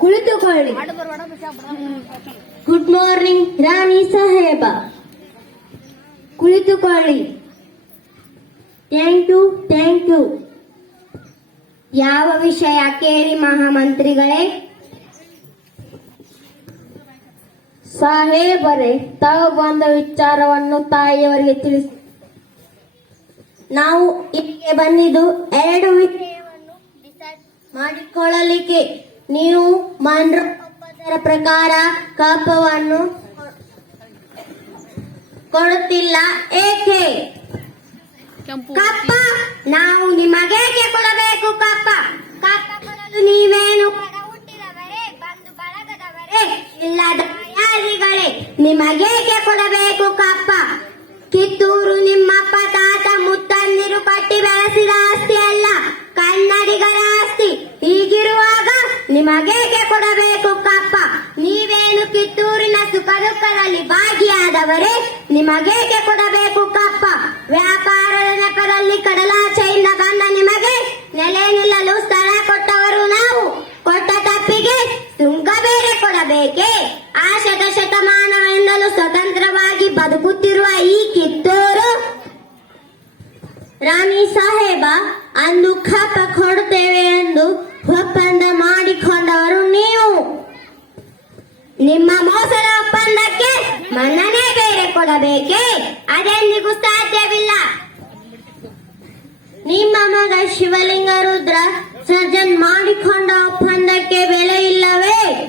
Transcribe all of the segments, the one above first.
ಕುಳಿತುಕೊಳ್ಳಿ. Good morning ರಾಣಿ ಸಾಹೇಬ. ಕುಳಿತುಕೊಳ್ಳಿ. Thank you thank you ಯಾವ ವಿಷಯ ಕೇಳಿ ಮಹಾಮಂತ್ರಿಗಳೇ? ಸಾಹೇಬರೇ, ತಾವು ಬಂದ ವಿಚಾರವನ್ನು ತಾಯಿಯವರಿಗೆ ತಿಳಿಸಿ, ನಾವು ಇಲ್ಲಿಗೆ ಬಂದಿದ್ದು ಎರಡು ವಿಷಯವನ್ನು ಮಾಡಿಕೊಳ್ಳಲಿಕ್ಕೆ. ನೀವು ಮನ್ರ ಒಪ್ಪಂದದ ಪ್ರಕಾರ ಕಪ್ಪವನ್ನು ಕೊಡುತ್ತಿಲ್ಲ. ಏಕೆ? ಕಪ್ಪ ನಾವು ನಿಮಗೇಕೆ ಕೊಡಬೇಕು ಕಪ್ಪ? ಕಪ್ಪ ಕೊಡಲು ನೀವೇನು ಹುಟ್ಟಿದವರೇ ಬಳಗದವರೇ ಇಲ್ಲದ ಯಾರಿಗಳೇ ನಿಮಗೇಕೆ ಕೊಡಬೇಕು ಕಪ್ಪ? ಕಿತ್ತೂರು ನಿಮ್ಮಪ್ಪ ತಾತ ಮುತ್ತಂದಿರು ಪಟ್ಟಿ ಬೆಳೆಸಿದ ಆಸ್ತಿ ಅಲ್ಲ ಕನ್ನಡಿಗರ ಆಸ್ತಿ ಹೀಗಿರುವಾಗ ನಿಮಗೇಕೆ ಕೊಡಬೇಕು ಕಪ್ಪ? ನೀವೇನು ಕಿತ್ತೂರಿನ ಸುಖ ದುಃಖದಲ್ಲಿ ಭಾಗಿಯಾದವರೇ, ನಿಮಗೇಕೆ ಕೊಡಬೇಕು ಕಪ್ಪ? ವ್ಯಾಪಾರದ ನೆಪದಲ್ಲಿ ಕಡಲಾಚೆಯಿಂದ ಬಂದ ನಿಮಗೆ ನೆಲೆ ನಿಲ್ಲಲು ಸ್ಥಳ ಕೊಟ್ಟವರು ನಾವು. ಕೊಟ್ಟ ತಪ್ಪಿಗೆ ಸುಂಕ ಬೇರೆ ಕೊಡಬೇಕೆ? ಆ ಶತ ಶತಮಾನವೆಂದಲೂ ಸ್ವತಂತ್ರವಾಗಿ ಬದುಕುತ್ತಿರುವ ಈ ಕಿತ್ತೂರು ರಾಣಿ ಸಾಹೇಬ, ಅಂದು ಕಪ್ಪ ಕೊಡುತ್ತೇವೆ ಎಂದು ಒಪ್ಪಂದ ಮಾಡಿಕೊಂಡವರು ನೀವು. ನಿಮ್ಮ ಮೋಸದ ಒಪ್ಪಂದಕ್ಕೆ ಮನ್ನಣೆ ಬೇರೆ ಕೊಡಬೇಕೆ? ಅದೆಂದಿಗೂ ಸಾಧ್ಯವಿಲ್ಲ. ನಿಮ್ಮ ಮಗ ಶಿವಲಿಂಗ ರುದ್ರ ಸರ್ಜನ್ ಮಾಡಿಕೊಂಡ ಒಪ್ಪಂದಕ್ಕೆ ಬೆಲೆ ಇಲ್ಲವೇ?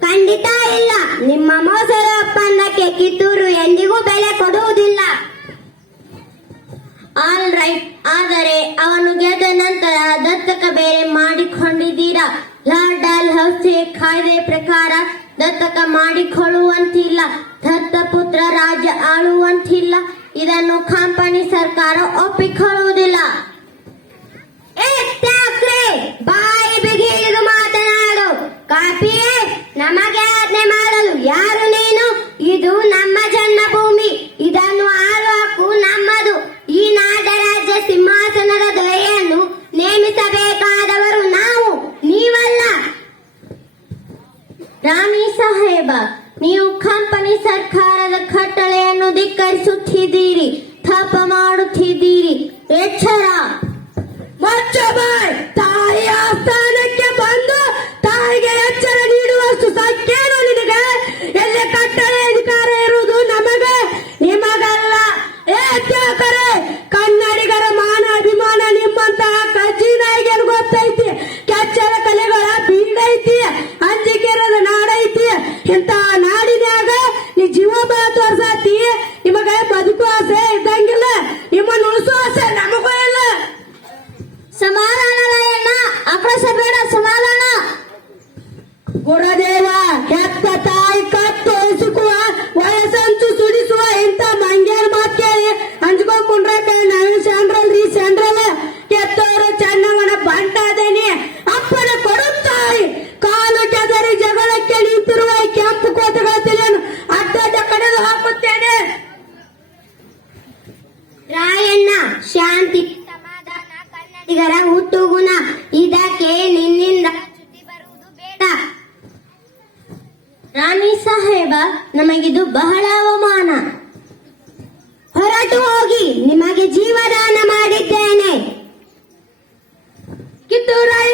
ಖಂಡಿತ ಇಲ್ಲ. ನಿಮ್ಮ ಮೋಸದ ಒಪ್ಪಂದಕ್ಕೆ ಕಿತ್ತೂರು ಎಂದಿಗೂ ಬೆಲೆ ಕೊಡುವುದಿಲ್ಲ. ಆದರೆ ಅವನು ಗೆದ್ದ ನಂತರ ದತ್ತಕ ಬೇರೆ ಮಾಡಿಕೊಂಡಿದ್ದೀರಾ? ಲಾರ್ಡ್ ಡಾಲ್ ಹೌಸೆ ಕಾಯ್ದೆ ಪ್ರಕಾರ ದತ್ತಕ ಮಾಡಿಕೊಳ್ಳುವಂತಿಲ್ಲ ದತ್ತಪುತ್ರ ರಾಜ್ಯ ಆಳುವಂತಿಲ್ಲ. ಇದನ್ನು ಕಂಪನಿ ಸರ್ಕಾರ ಒಪ್ಪಿಕೊಳ್ಳುವುದಿಲ್ಲ. ಬಾಯಿ ರಾಣಿ ಸಾಹೇಬ ನೀವು ಕಂಪನಿ ಸರ್ಕಾರದ ಕಟ್ಟಳೆಯನ್ನು ಧಿಕ್ಕರಿಸುತ್ತಿದ್ದೀರಿ ತಪ್ಪ ಮಾಡುತ್ತಿದ್ದೀರಿ. ಎಚ್ಚರ. ಗುರುದೇವ, ಹೆತ್ತ ತಾಯಿ ಕತ್ತು ಒಲಿಸುವ ವಯಸ್ಸಂಚು ಸುಡಿಸುವ ಇಂತ ಮಂಗ್ಯಾರ ಮಾತ್ ಕೇಳಿ. ಹಂಚ್ಕೊಂಡ್ ಕುಂಡ್ರಕ ನವೀನ್ ಸೆಂಟ್ರಲ್ ರೀ ಸೆಂಟ್ರಲ್ ಕೆತ್ತವರು ಚೆನ್ನವನ ಬಂಟಾದೇನೆ. ಅಪ್ಪನ ಕೊಡುತ್ತಾಯಿ ಕಾಲು ಕೆದರಿ ಜಗಳಕ್ಕೆ ನಿಂತಿರುವ ಕೆಂಪು ಕೋತಗಳ ತಿಳಿಯನು ಅಡ್ಡ ಕಡೆದು ಹಾಕುತ್ತೇನೆ. ರಾಯಣ್ಣ, ಶಾಂತಿ, ಸಮಾಧಾನ, ಕನ್ನಡಿಗರ ಹುಟ್ಟುಗುಣ ಇದಕ್ಕೆ ನಿನ್ನಿಂದ ರಾಣಿ ಸಾಹೇಬ ನಮಗಿದು ಬಹಳ ಅವಮಾನ. ಹೊರಟು ಹೋಗಿ ನಿಮಗೆ ಜೀವದಾನ ಮಾಡಿದ್ದೇನೆ. ಕಿತ್ತೂರಾಯ